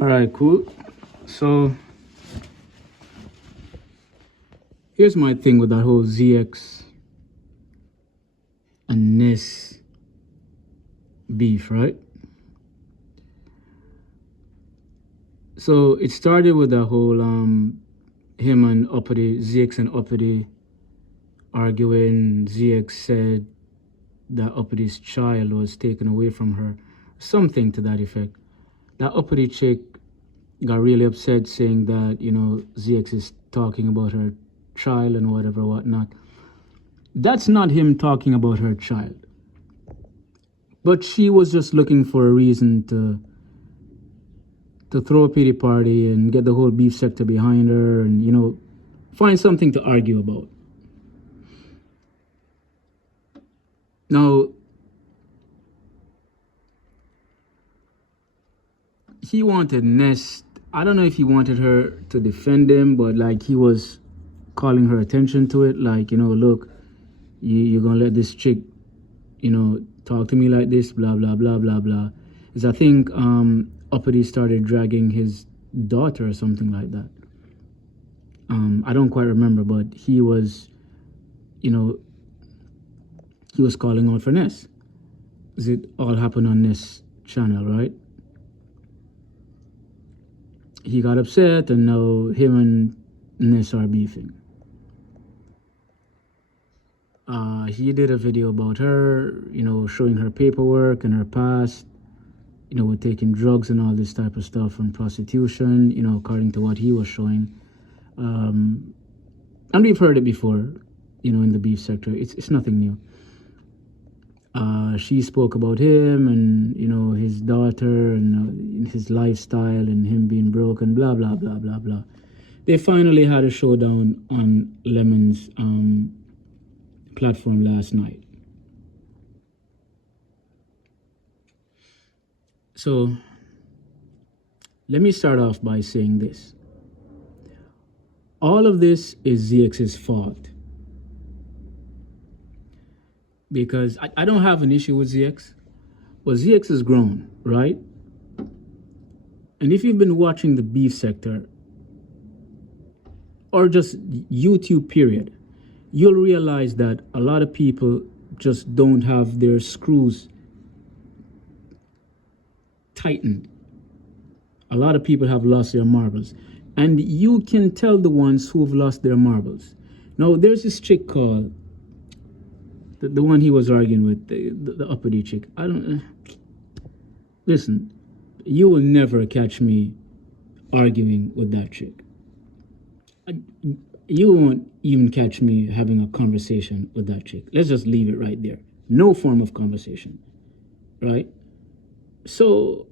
All right, cool. So here's my thing with that whole ZX and Ness beef, right? So it started with the whole him and Uppity, ZX and Uppity arguing. ZX said that Uppity's child was taken away from her, something to that effect. That Uppity chick got really upset, saying that, you know, ZX is talking about her child and whatnot. That's not him talking about her child. But she was just looking for a reason to throw a pity party and get the whole beef sector behind her and, you know, find something to argue about. Now, he wanted Ness. I don't know if he wanted her to defend him, but like he was calling her attention to it. Like, you know, look, you're going to let this chick, you know, talk to me like this, blah, blah, blah, blah, blah. Is I think Uppity started dragging his daughter or something like that. I don't quite remember, but he was, you know, he was calling out for Ness. It all happened on this channel, right? He got upset, and now him and Ness are beefing. He did a video about her, you know, showing her paperwork and her past, you know, with taking drugs and all this type of stuff and prostitution, you know, according to what he was showing. And we've heard it before, you know, in the beef sector. It's nothing new. She spoke about him and, you know, his daughter and his lifestyle and him being broken, blah, blah, blah, blah, blah. They finally had a showdown on Lemon's platform last night. So let me start off by saying this. All of this is ZX's fault. Because I don't have an issue with ZX, but ZX is grown, right? And if you've been watching the beef sector, or just YouTube period, you'll realize that a lot of people just don't have their screws tightened. A lot of people have lost their marbles. And you can tell the ones who've lost their marbles. Now, there's this chick called, the one he was arguing with, the uppity chick. I don't... listen, you will never catch me arguing with that chick. You won't even catch me having a conversation with that chick. Let's just leave it right there. No form of conversation, right? So,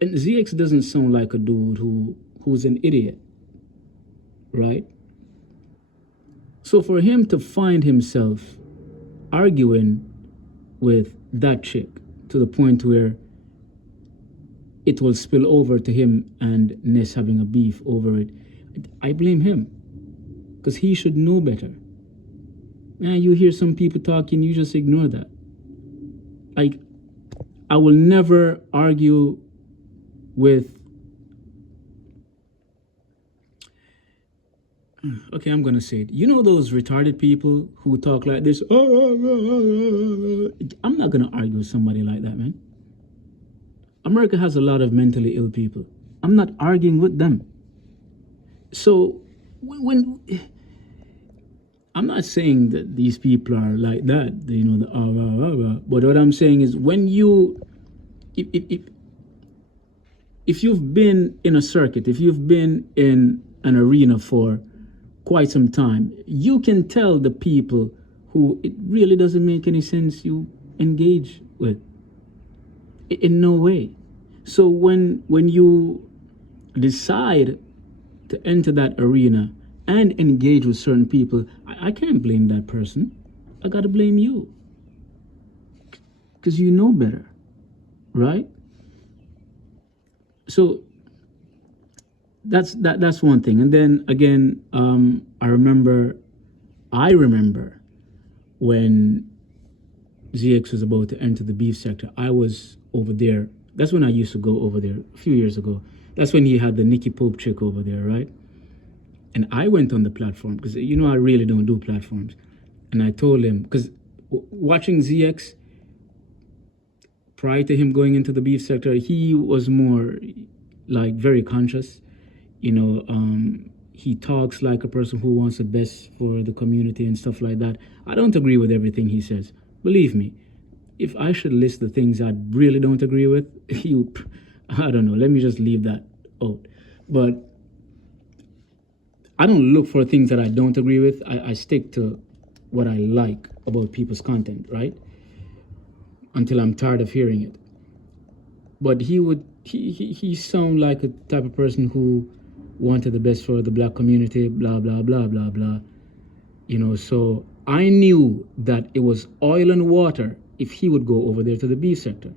and ZX doesn't sound like a dude who's an idiot, right? So for him to find himself arguing with that chick to the point where it will spill over to him and Ness having a beef over it, I blame him, because he should know better. Man, you hear some people talking, you just ignore that. Like, I will never argue with... okay, I'm gonna say it. You know those retarded people who talk like this? I'm not gonna argue with somebody like that, man. America has a lot of mentally ill people. I'm not arguing with them. So when I'm not saying that these people are like that, you know, but what I'm saying is, when you, if you've been in a circuit, if you've been in an arena for quite some time, you can tell the people who it really doesn't make any sense you engage with. In no way. So when you decide to enter that arena and engage with certain people, I can't blame that person. I gotta blame you, because you know better, right? So that's one thing. And then again, I remember when ZX was about to enter the beef sector, I was over there That's when I used to go over there a few years ago. That's when he had the Nikki Pope chick over there, right? And I went on the platform because, you know, I really don't do platforms. And I told him, because watching ZX, prior to him going into the beef sector, he was more like very conscious. You know, he talks like a person who wants the best for the community and stuff like that. I don't agree with everything he says. Believe me, if I should list the things I really don't agree with, I don't know, let me just leave that out. But I don't look for things that I don't agree with. I stick to what I like about people's content, right? Until I'm tired of hearing it. But he sound like a type of person who wanted the best for the black community, blah, blah, blah, blah, blah. You know, so I knew that it was oil and water if he would go over there to the beef sector,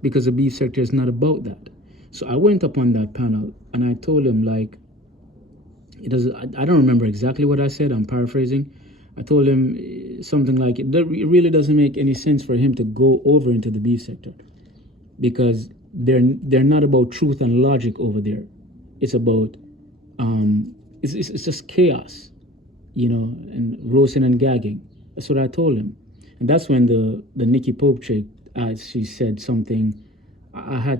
because the beef sector is not about that. So I went up on that panel and I told him, like, I don't remember exactly what I said, I'm paraphrasing. I told him something like, it really doesn't make any sense for him to go over into the beef sector, because they're not about truth and logic over there. It's about it's just chaos, you know, and roasting and gagging. That's what I told him. And that's when the Nikki Pope chick, she said something. I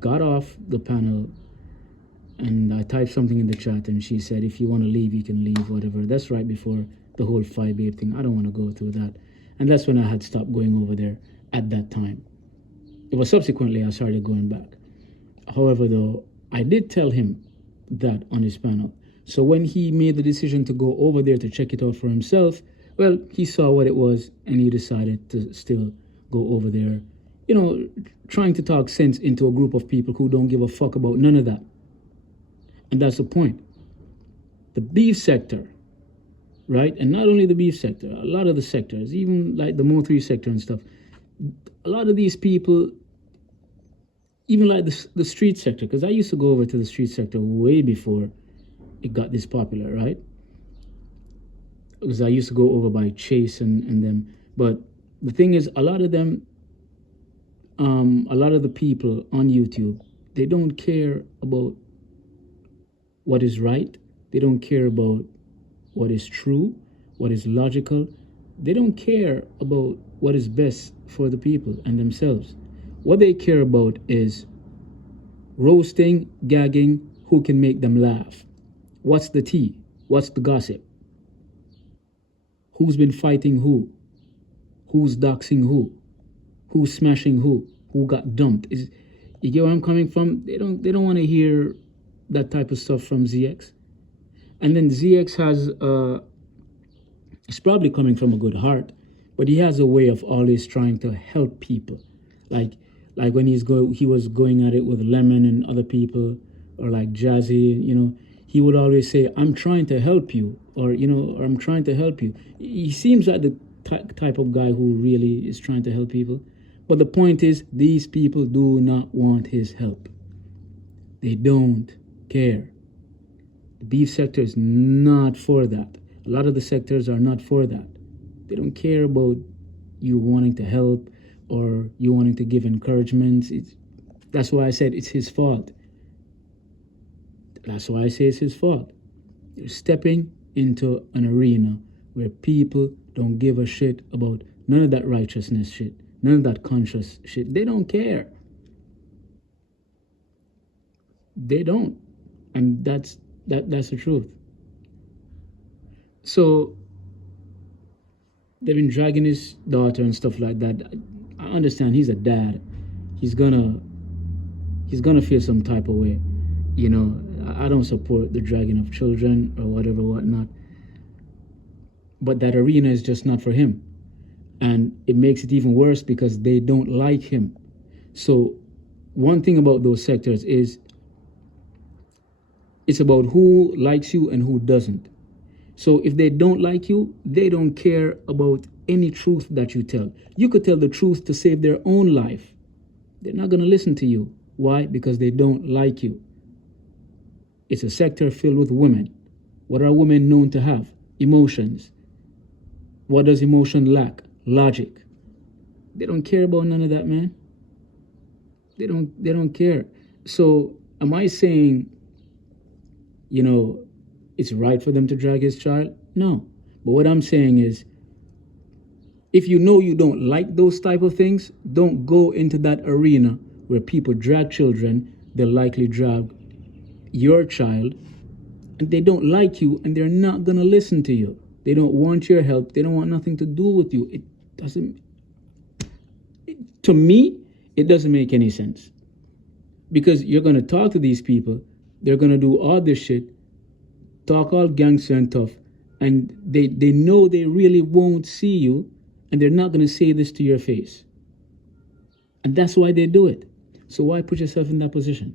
got off the panel and I typed something in the chat, and she said, if you want to leave, you can leave, whatever. That's right before the whole 5-8 thing. I don't want to go through that. And that's when I had stopped going over there at that time. It was subsequently I started going back. However, though, I did tell him that on his panel. So when he made the decision to go over there to check it out for himself, well, he saw what it was and he decided to still go over there, you know, trying to talk sense into a group of people who don't give a fuck about none of that. And that's the point. The beef sector, right? And not only the beef sector, a lot of the sectors, even like the Mo3 sector and stuff, a lot of these people, even like the street sector, because I used to go over to the street sector way before it got this popular, right? Because I used to go over by Chase and them. But the thing is, a lot of them, a lot of the people on YouTube, they don't care about what is right. They don't care about what is true, what is logical. They don't care about what is best for the people and themselves. What they care about is roasting, gagging, who can make them laugh. What's the tea? What's the gossip? Who's been fighting who? Who's doxing who? Who's smashing who? Who got dumped? You get where I'm coming from? They don't want to hear that type of stuff from ZX. And then ZX has it's probably coming from a good heart, but he has a way of always trying to help people. Like when he was going at it with Lemon and other people, or like Jazzy, you know, he would always say, I'm trying to help you, or, you know, or I'm trying to help you. He seems like the type of guy who really is trying to help people. But the point is, these people do not want his help. They don't care. The beef sector is not for that. A lot of the sectors are not for that. They don't care about you wanting to help or you wanting to give encouragement. That's why I said it's his fault. That's why I say it's his fault. You're stepping into an arena where people don't give a shit about none of that righteousness shit, none of that conscious shit. They don't care. They don't. And that's the truth. So they've been dragging his daughter and stuff like that. I understand he's a dad. He's gonna feel some type of way. You know, I don't support the dragging of children or whatever, whatnot. But that arena is just not for him. And it makes it even worse because they don't like him. So one thing about those sectors is it's about who likes you and who doesn't. So if they don't like you, they don't care about any truth that you tell. You could tell the truth to save their own life. They're not going to listen to you. Why? Because they don't like you. It's a sector filled with women. What are women known to have? Emotions. What does emotion lack? Logic. They don't care about none of that, man. They don't care. So am I saying, you know, it's right for them to drag his child? No. But what I'm saying is, if you know you don't like those type of things, don't go into that arena where people drag children. They'll likely drag your child, and they don't like you, and they're not gonna listen to you. They don't want your help. They don't want nothing to do with you. It doesn't. To me, it doesn't make any sense, because you're gonna talk to these people. They're gonna do all this shit, talk all gangster and tough, and they know they really won't see you, and they're not gonna say this to your face. And that's why they do it. So why put yourself in that position?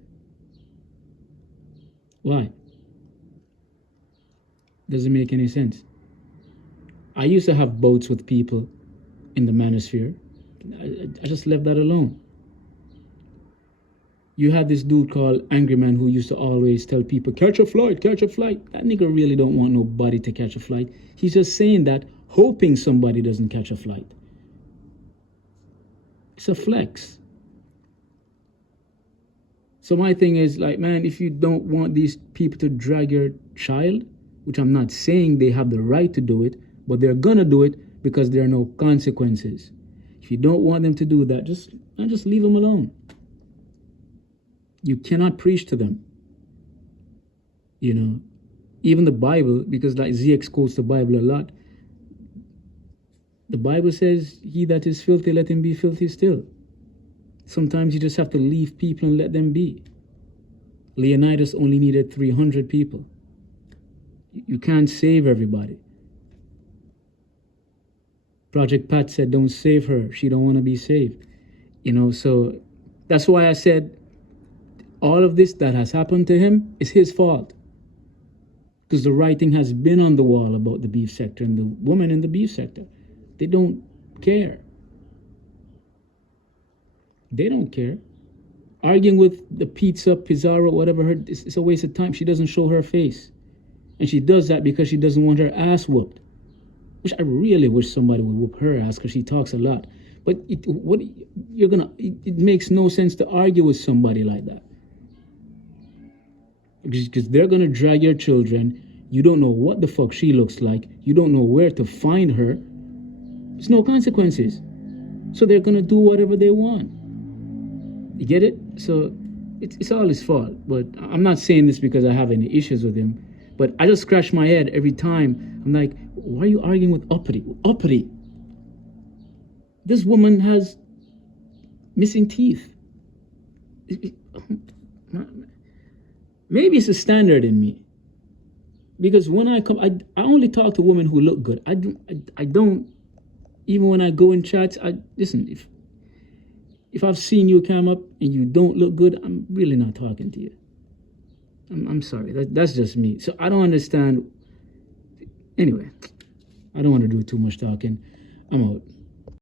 Why? Doesn't make any sense. I used to have bouts with people in the manosphere. I just left that alone. You had this dude called Angry Man who used to always tell people, catch a flight, catch a flight. That nigga really don't want nobody to catch a flight. He's just saying that, hoping somebody doesn't catch a flight. It's a flex. So my thing is, like, man, if you don't want these people to drag your child, which I'm not saying they have the right to do it, but they're gonna do it because there are no consequences. If you don't want them to do that, just leave them alone. You cannot preach to them. You know, even the Bible, because like ZX quotes the Bible a lot, the Bible says, he that is filthy, let him be filthy still. Sometimes you just have to leave people and let them be. Leonidas only needed 300 people. You can't save everybody. Project Pat said, don't save her. She don't want to be saved. You know, so that's why I said all of this that has happened to him is his fault. Because the writing has been on the wall about the beef sector and the woman in the beef sector. They don't care. They don't care. Arguing with the Pizarro, whatever, it's a waste of time. She doesn't show her face. And she does that because she doesn't want her ass whooped. Which I really wish somebody would whoop her ass, because she talks a lot. But it makes no sense to argue with somebody like that. Because they're going to drag your children. You don't know what the fuck she looks like. You don't know where to find her. There's no consequences. So they're going to do whatever they want. You get it? So it's all his fault. But I'm not saying this because I have any issues with him. But I just scratch my head every time. I'm like, why are you arguing with uppity? Uppity. This woman has missing teeth. Maybe it's a standard in me. Because when I come, I only talk to women who look good. I don't, even when I go in chats, listen, if I've seen you come up and you don't look good, I'm really not talking to you. I'm sorry, that's just me. So I don't understand. Anyway, I don't want to do too much talking. I'm out.